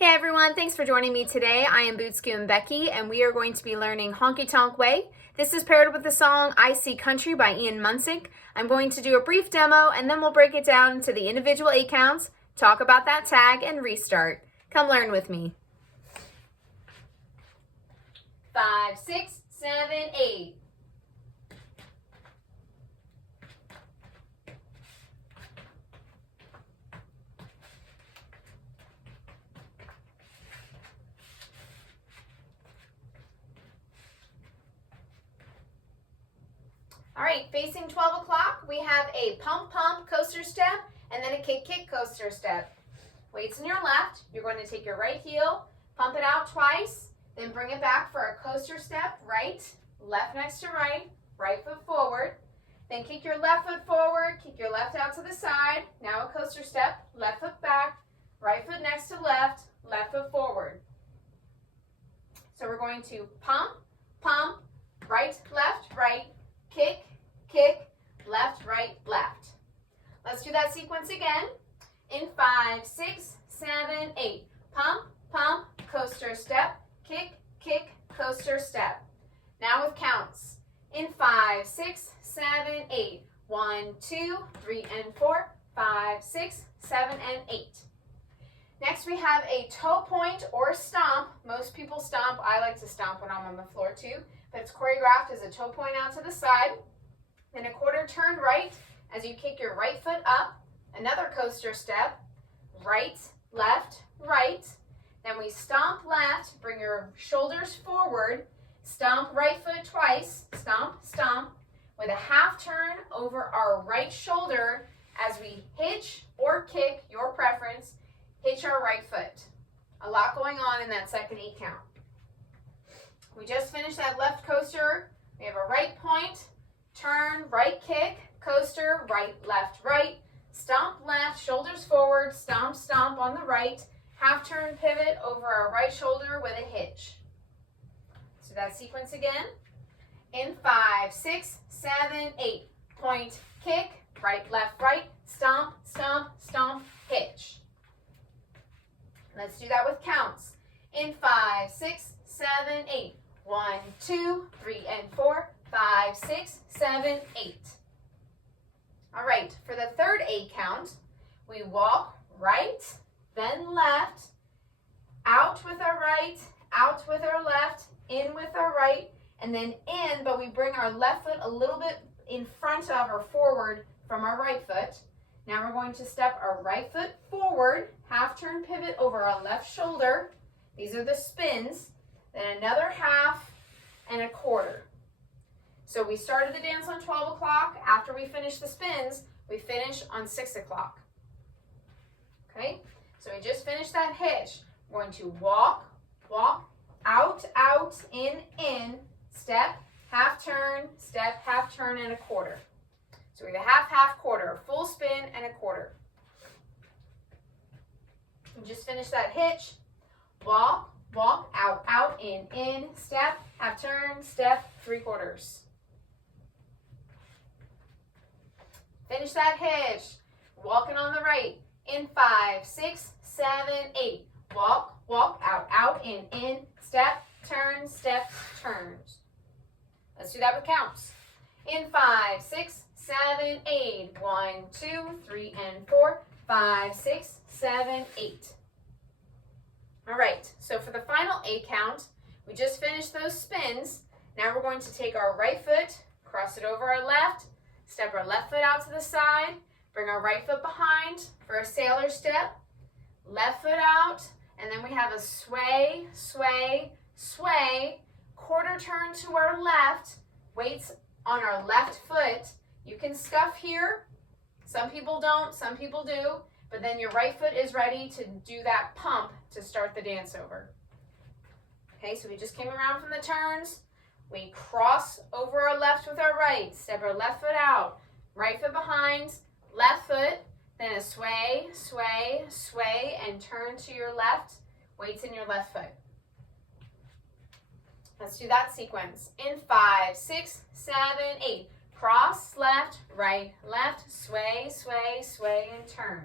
Hey everyone, thanks for joining me today. I am Scootin Becky and we are going to be learning Honky Tonk Way. This is paired with the song I See Country by Ian Munsick. I'm going to do a brief demo and then we'll break it down into the individual 8 counts, talk about that tag, and restart. Come learn with me. 5, 6, 7, 8. All right, facing 12 o'clock, we have a pump, pump, coaster step, and then a kick, kick, coaster step. Weights in your left. You're going to take your right heel, pump it out twice, then bring it back for a coaster step, right, left next to right, right foot forward. Then kick your left foot forward, kick your left out to the side. Now a coaster step, left foot back, right foot next to left, left foot forward. So we're going to pump, pump, right, right, kick, kick, left, right, left. Let's do that sequence again. In 5, 6, 7, 8. Pump, pump, coaster step, kick, kick, coaster step. Now with counts. In 5, 6, 7, 8. 1, 2, 3, and 4, 5, 6, 7, and 8. Next we have a toe point or stomp. Most people stomp. I like to stomp when I'm on the floor too. But it's choreographed as a toe point out to the side. Then a quarter turn right as you kick your right foot up. Another coaster step. Right, left, right. Then we stomp left. Bring your shoulders forward. Stomp right foot twice. Stomp, stomp. With a half turn over our right shoulder as we hitch or kick, your preference, hitch our right foot. A lot going on in that second 8 count. We just finished that left coaster. We have a right point, turn, right kick, coaster, right, left, right, stomp left, shoulders forward, stomp, stomp on the right, half turn pivot over our right shoulder with a hitch. So that sequence again. In 5, 6, 7, 8. Point, kick, right, left, right, stomp, stomp, stomp, hitch. Let's do that with counts. In 5, 6, 7, 8. 1, 2, 3, and 4, 5, 6, 7, 8. All right, for the third 8 count, we walk right, then left, out with our right, out with our left, in with our right, and then in, but we bring our left foot a little bit in front of or forward from our right foot. Now we're going to step our right foot forward, half turn pivot over our left shoulder. These are the spins. Then another half and a quarter. So we started the dance on 12 o'clock. After we finish the spins, we finish on 6 o'clock. Okay, so we just finished that hitch. We're going to walk, walk, out, out, in, step, half turn, and a quarter. So we have a half, half, quarter, a full spin and a quarter. We just finished that hitch. Walk, walk, out, out, in, step, half turn, step, 3/4. Finish that hitch. Walking on the right. In 5, 6, 7, 8. Walk, walk, out, out, in, step, turns. Let's do that with counts. In 5, 6, 7, 8. 1, 2, 3, and 4, 5, 6, 7, 8. All right, so for the final 8 count, we just finished those spins. Now we're going to take our right foot, cross it over our left, step our left foot out to the side, bring our right foot behind for a sailor step, left foot out, and then we have a sway, sway, sway, quarter turn to our left, weights on our left foot. You can scuff here. Some people don't, some people do. But then your right foot is ready to do that pump to start the dance over. Okay, so we just came around from the turns. We cross over our left with our right, step our left foot out, right foot behind, left foot, then a sway, sway, sway, and turn to your left, weights in your left foot. Let's do that sequence. In 5, 6, 7, 8. Cross, left, sway, sway, sway, and turn.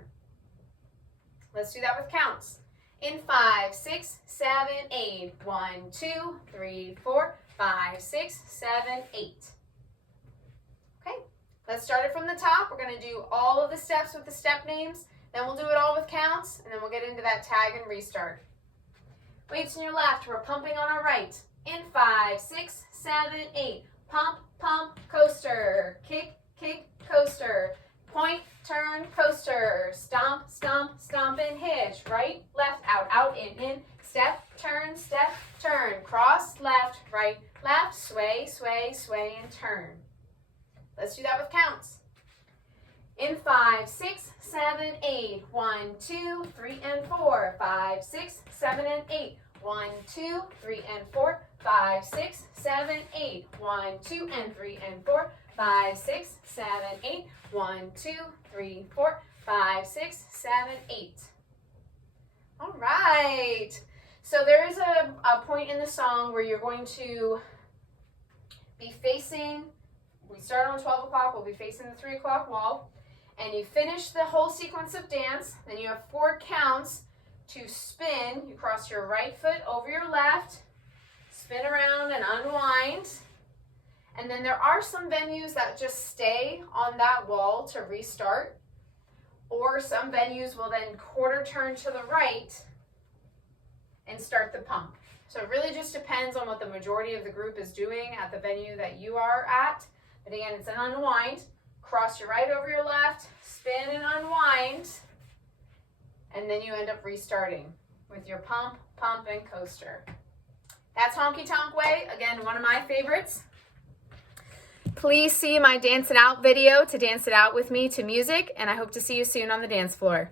Let's do that with counts. In 5, 6, 7, 8. 1, 2, 3, 4, 5, 6, 7, 8. Okay, let's start it from the top. We're going to do all of the steps with the step names. Then we'll do it all with counts, and then we'll get into that tag and restart. Weights in your left, we're pumping on our right. In 5, 6, 7, 8. Pump, pump, coaster. Kick, kick, coaster. Point, turn, coaster. Stomp, stomp, stomp and hitch. Right, left, out, out, in. Step, turn, cross, left, right, left, sway, sway, sway, and turn. Let's do that with counts. In 5, 6, 7, 8. 1, 2, 3, and 4. 5, 6, 7, and 8. 1, 2, 3, and 4. 5, 6, 7, 8. 1, 2, and 3, and 4. 5, 6, 7, 8. 1, 2, 3, 4. 5, 6, 7, 8. All right. So there is a point in the song where you're going to be facing, we start on 12 o'clock, we'll be facing the 3 o'clock wall, and you finish the whole sequence of dance. Then you have 4 counts to spin. You cross your right foot over your left, spin around and unwind. And then there are some venues that just stay on that wall to restart, or some venues will then quarter turn to the right and start the pump. So it really just depends on what the majority of the group is doing at the venue that you are at. But again, it's an unwind. Cross your right over your left, spin and unwind, and then you end up restarting with your pump, pump, and coaster. That's Honky Tonk Way. Again, one of my favorites. Please see my Dance It Out video to dance it out with me to music, and I hope to see you soon on the dance floor.